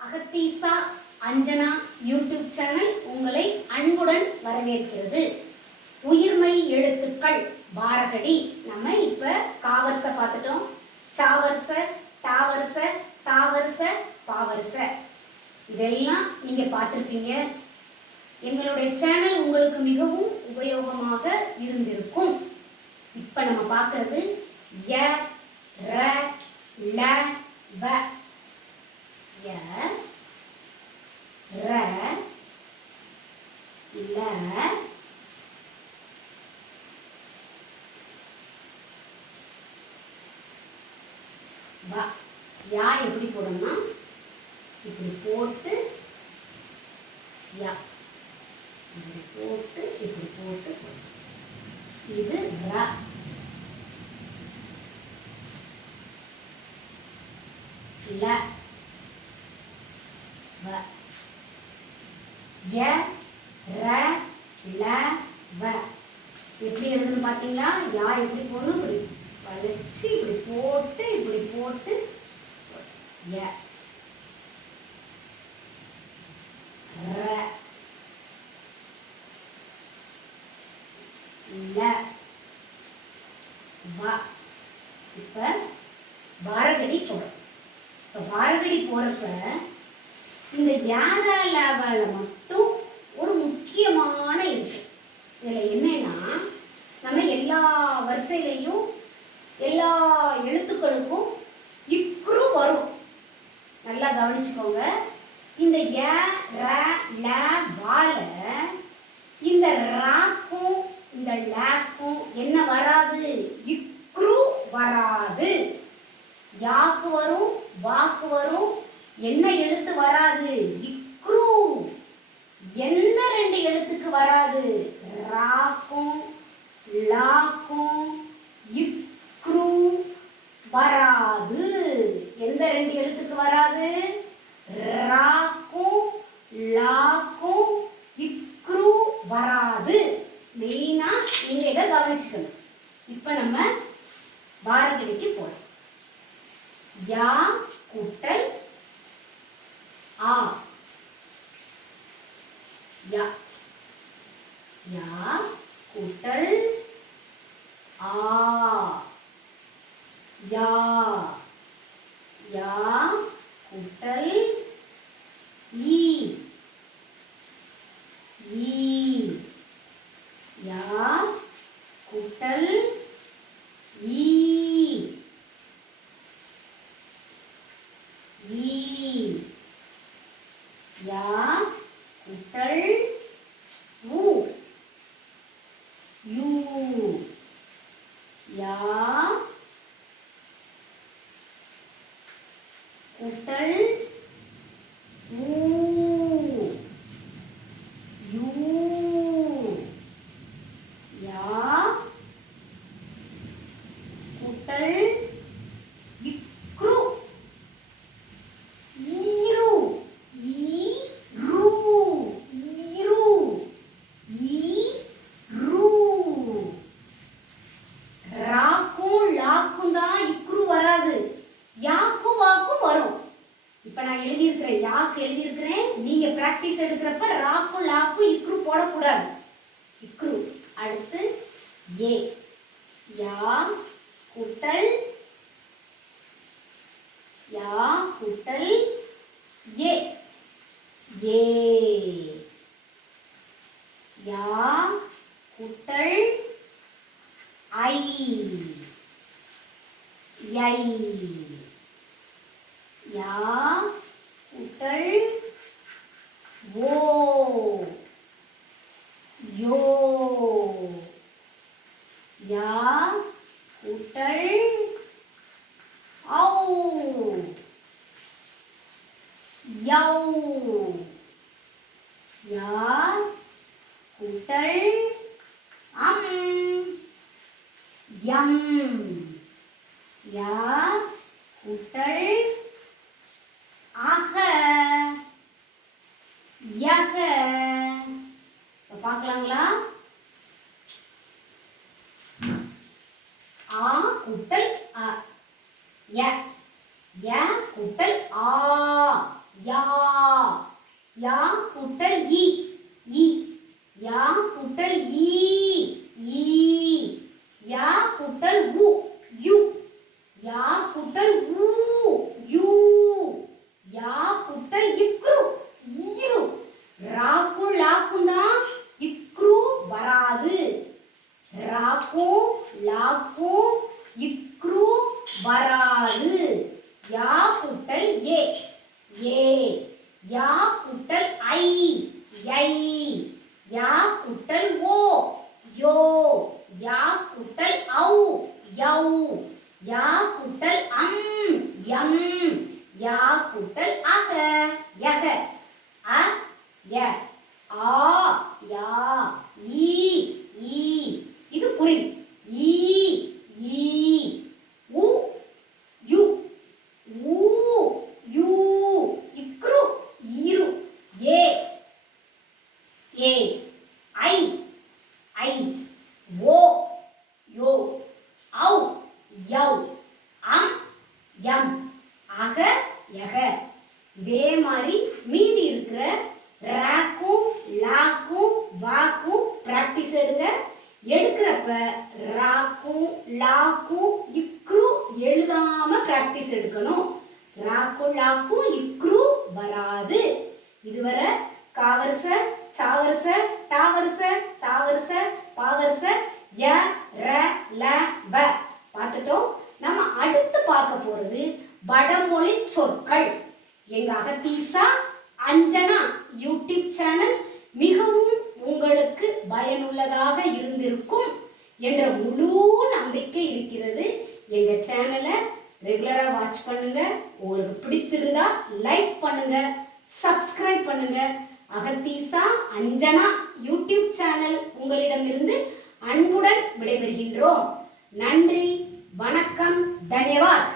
அகத்தீசா Anjana YouTube channel உங்களை அன்புடன் வரவேற்கிறது. உயிர்மை எழுத்துக்கள் பாரகடி. நம்ம இப்ப காவரிச பார்த்துட்டோம். சாவரிச, டாவரிச, தாவரிச, பாவரிச இதெல்லாம் நீங்க பார்த்திருப்பீங்க. எங்களுடைய சேனல் உங்களுக்கு மிகவும் உபயோகமாக இருந்திருக்கும். இப்ப நம்ம பார்க்கிறது ய, ர, ல, வ. ய, ர, ல, வ. யா எப்படி போடணும்னா இப்படி போட்டு யா இப்படி போட்டு இப்படி போட்டு இது ர. ல, வ. ய, ர, ல, வ. எப்படி எழுதுன்னு பாத்தீங்களா? யா எப்படி போடணும்? இப்படி வளைச்சு இப்படி போட்டு இப்படி போட்டு ய, ர, ல, வ. இப்ப பாரகடி போடும். இப்ப பாரகடி போறப்ப இந்த யார லவல மட்டும் ஒரு முக்கியமான இருக்கு. இதுல என்னன்னா நம்ம எல்லா வரிசையிலையும் எல்லா எழுத்துக்களுக்கும் இக்ரு வரும். நல்லா கவனிச்சுக்கோங்க. இந்த ய, ர, ல, வால இந்த ராக்கும் இந்த லாக்கும் என்ன வராது? இக்ரு வராது. யாக்கு வரும், வாக்கு வரும். என்ன எழுத்து வராது? இக்ரு. என்ன ரெண்டு எழுத்துக்கு வராது? ராக்கும் லாக்கும் இக்ரு வராது. எந்த ரெண்டு எழுத்துக்கு வராது? ராக்கும் லாக்கும் இக்ரு வராது. மெயினா நீங்க இதை கவனிச்சுக்கணும். இப்ப நம்ம பாரகடிக்கு போறோம். யா கூட்டல் ஆ. யா, யா கூட்டல் ஆ. யா, யா கூட்டல் ஈ. ஈ, யா கூட்டல் ஈ. ஈ, யா கூட்டல் ஊ. யூ, யா கூட்டல் ஊ. யூ, யா கூட்டல் இக்ரு. ஈரு. ஈரு. ஈரு. ஈரு. ராக்கும் லாக்கும் தான் இக்ரு வராது. யாக்கும் வாக்கும் வரும். இப்ப நான் எழுதியிருக்கிறேன், யாக்கு எழுதியிருக்கிறேன். நீங்க பிராக்டிஸ் எடுக்கிறப்ப ராக்கும் லாக்கும் இக்ரு போடக்கூடாது. இக்ரு. அடுத்து ஏ. யா கூட்டல் யா கூட்டல் ஏ. ஏ, யா கூட்டல் ஐ. யை, யா கூட்டல் ஓ. யோ, யா கூட்டல் ஔ. யௌ, யா கூட்டல் அம். யம், யா கூட்டல் அக. யக. பார்க்கலாங்களா? ஆ கூட்டல் அ. ய, ய கூட்டல் ஆ. யா. யா கூட்டல் ஈ ஈ யா கூட்டல் ஈ ஈ யா கூட்டல் உ யு யா கூட்டல் உ யூ யா கூட்டல் இக்ரு ஈரு ராக்கும் லாக்கும் தான் இக்ரு வராது ராக்கும் லாக்கும் இக்ரு வராது யா கூட்டல் ஏ ஏ யா கூட்டல் ஐ ஐ யா கூட்டல் ஓ யோ யா கூட்டல் ஔ யௌ யா கூட்டல் யம் யா கூட்டல் அக யக அ ய ஆ யா ஈ ஈ இது குரில் ஈ ஈ உ யு ஊ யூ இக்ரு ஈரு ஏ ஏ ஐ ஐ ஓ யோ ஔ யௌ யம் அக யக இதே மாதிரி மீதி இருக்கிற ராக்கும் லாக்கும் வாக்கும் பிராக்டிஸ் எடுங்க எடுக்கிறப்ப ராக்கும் லாக்கும் இக்ரு எழுதாம பிராக்டிஸ் எடுக்கணும் ராக்கும் லாக்கும் இக்ரு வராது இதுவரை காவரிச சாவரிச டாவரிச தாவரிச பாவரிச ய ர ல வ பார்த்துட்டோம் நம்ம அடுத்து பார்க்க போறது வடமொழி சொற்கள் எங்க அகத்தீசா அஞ்சனா யூடியூப் சேனல் மிகவும் உங்களுக்கு பயனுள்ளதாக இருந்திருக்கும் என்ற முழு நம்பிக்கை இருக்கிறது எங்க சேனலை ரெகுலரா வாட்ச் பண்ணுங்க உங்களுக்கு பிடித்திருந்தா லைக் பண்ணுங்க சப்ஸ்கிரைப் பண்ணுங்க அகத்தீசா அஞ்சனா யூடியூப் சேனல் உங்களிடமிருந்து அன்புடன் விடைபெறுகின்றோம் நன்றி வணக்கம் தன்யவாத்